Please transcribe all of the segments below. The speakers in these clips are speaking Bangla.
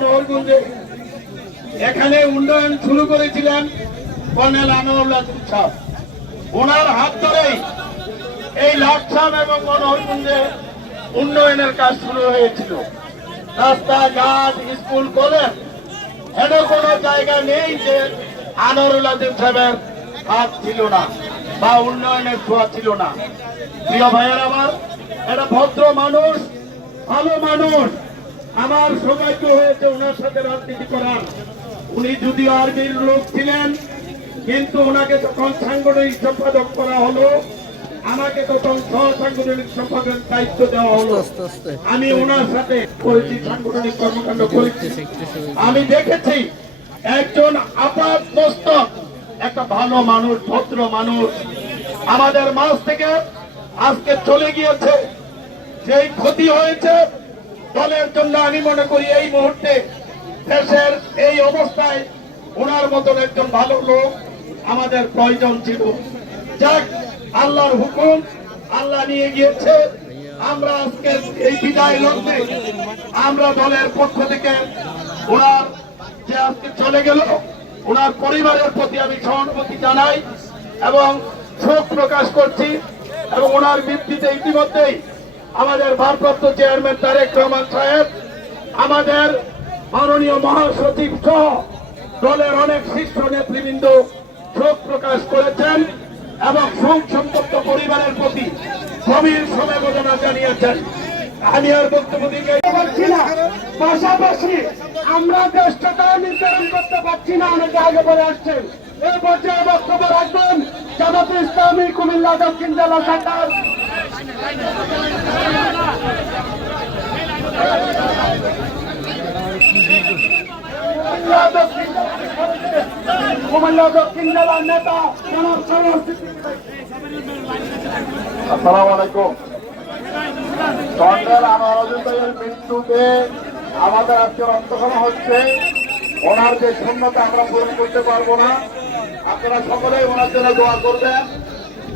মনোহরগঞ্জে এখানে উন্নয়ন শুরু করেছিলেন কর্নেল আনোয়ারুল্লাহ সাহেব ওনার হাত ধরেই এই লাকসাম এবং মনোহরগঞ্জে উন্নয়নের কাজ শুরু হয়েছিল। রাস্তাঘাট, স্কুল, কলেজ এমন কোনো জায়গা নেই যে আনোয়ারুল্লাহ সাহেবের হাত ছিল না বা উন্নয়নের ছোঁয়া ছিল না। প্রিয় ভাইয়ের আমার, একটা ভদ্র মানুষ, ভালো মানুষ আমার সৌভাগ্য হয়েছে ওনার সাথে রাজনীতি করার। উনি যদিও আর্মির লোক ছিলেন কিন্তু ওনাকে যখন সাংগঠনিক সম্পাদক করা হলো। আমাকে তখন সহ সাংগঠনিক সম্পাদক দায়িত্ব দেওয়া হলো। আমি ওনার সাথে করেছি সাংগঠনিক কর্মকাণ্ড করেছি। আমি দেখেছি একজন আপাত মস্তক একটা ভালো মানুষ ভদ্র মানুষ। আমাদের মাঝ থেকে আজকে চলে গিয়েছে। যেই ক্ষতি হয়েছে দলের জন্য আমি মনে করি এই মুহূর্তে দেশের এই অবস্থায় ওনার মতন একজন ভালো লোক আমাদের প্রয়োজন ছিল। যাক, আল্লাহর হুকুম, আল্লাহ নিয়ে গিয়েছে। আমরা আজকে এই বিদায় লগ্নে আমরা দলের পক্ষ থেকে ওনার যে আজকে চলে গেল, ওনার পরিবারের প্রতি আমি সহানুভূতি জানাই এবং শোক প্রকাশ করছি এবং ওনার মৃত্যুতে ইতিমধ্যেই আমাদের ভারপ্রাপ্ত চেয়ারম্যান তারেক রহমান সাহেব, আমাদের মাননীয় মহাসচিব সহ দলের অনেক শীর্ষ নেতৃবৃন্দ শোক প্রকাশ করেছেন এবং শোক সম্পর্ক পরিবারের প্রতি গভীর সমবেদনা জানিয়েছেন। আমি আর বক্তব্য দিকে পাশাপাশি আমরা দেশটাকে নির্ধারণ করতে পারছি না, অনেকে আগে বলে আসছেন। এই পর্যায়ে বক্তব্য রাখবেন জামাত ইসলামী কুমিল্লা দক্ষিণ জেলা শাখার কুমিল্লা আলাইকুম। আনোয়ারুদ্দিন ভাইয়ের মৃত্যুতে আমাদের আজকে রক্তক্ষমা হচ্ছে। ওনার যে শূন্যতা আমরা পূরণ করতে পারব না। আপনারা সকলেই ওনার জন্য দোয়া করবেন।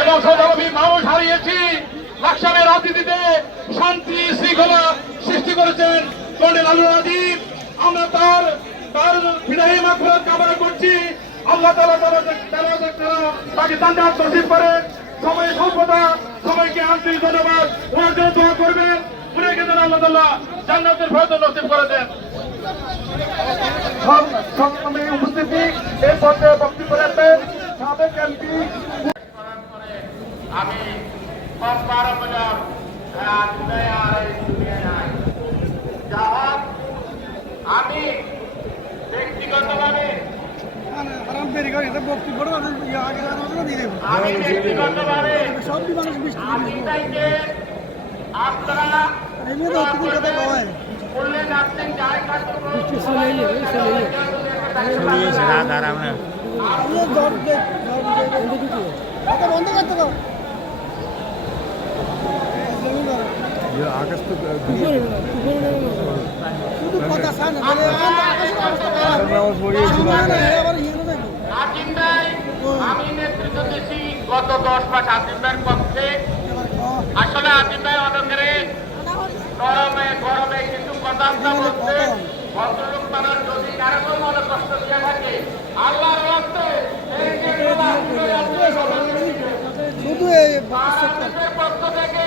এবং সদারবী মানুষ হারিয়েছি। লাকসামের রাজনীতিতে শান্তি শৃঙ্খলা সৃষ্টি করেছেন কর্নেল আলু আজিম আমরা তার তার বিদায়ী মাত্রার কামনা করছি। আল্লাহ তালা তারা তাকে করেন। সবাইকে আন্তরিক ধন্যবাদ। ওনার জন্য দোয়া করবেন। উনাকে যেন আল্লাহ তাল্লাহ জান্নাতের নসিব করে দেন। উপস্থিতি এই পর্যায়ে বক্তব্য রাখবেন সাবেক এমপি আমি আর দুনিয়ায় নাই। আমি ব্যক্তিগতভাবে আমি ব্যক্তিগতভাবে সব মানুষ বৃষ্টি আমি চাইতে আপনারা বললেন আপনি যাই কাজ জ্বর দেখ বন্ধ করতে দাও। আসলে আজিম ভাই অনঙ্গরে গরমে গরমে কিছু কথা বলতে ভদ্রলোক তারা যদি কারও মনে কষ্ট দিয়ে থাকে আল্লাহর শুধু এই ভবিষ্যৎ আপনাদের পক্ষ থেকে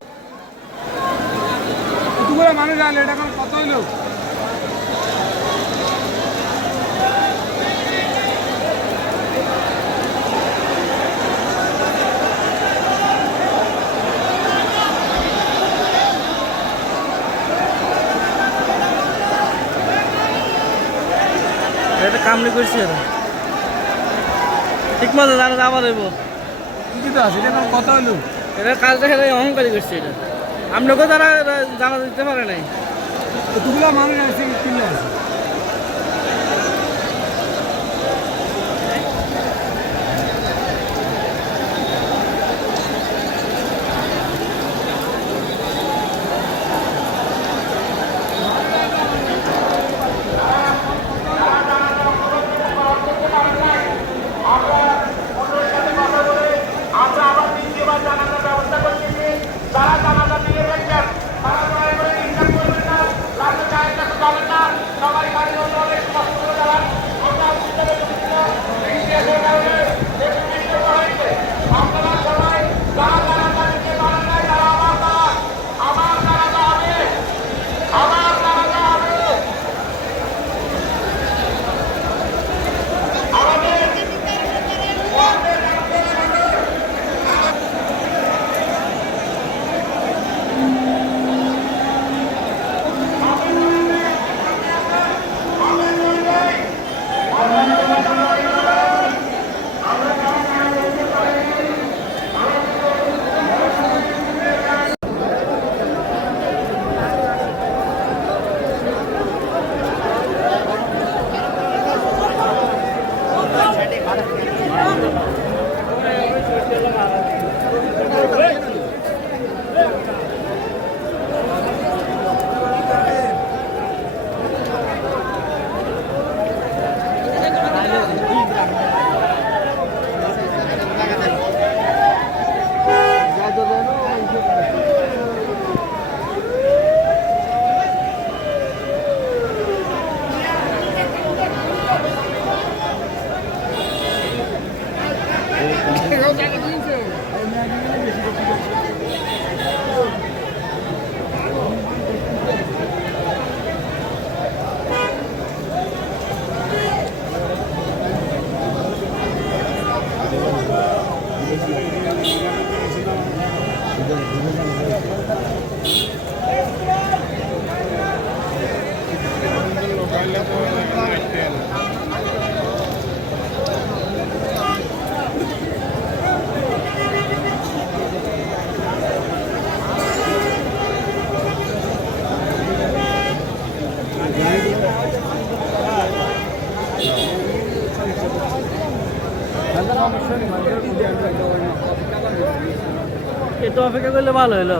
মানুষ আনলে এটা এখন কত হইল? এটা কামড়ি ঠিক মতো জানো আবার এটা কত হইল? এটা কাজ দেখা অহংকারী করছে এটা। আপনাকে তারা জানা দিতে পারে নাই। তুমি মানুষ আছে কিনে আছে। lot of people. অপেক্ষা করলে ভালো হলো।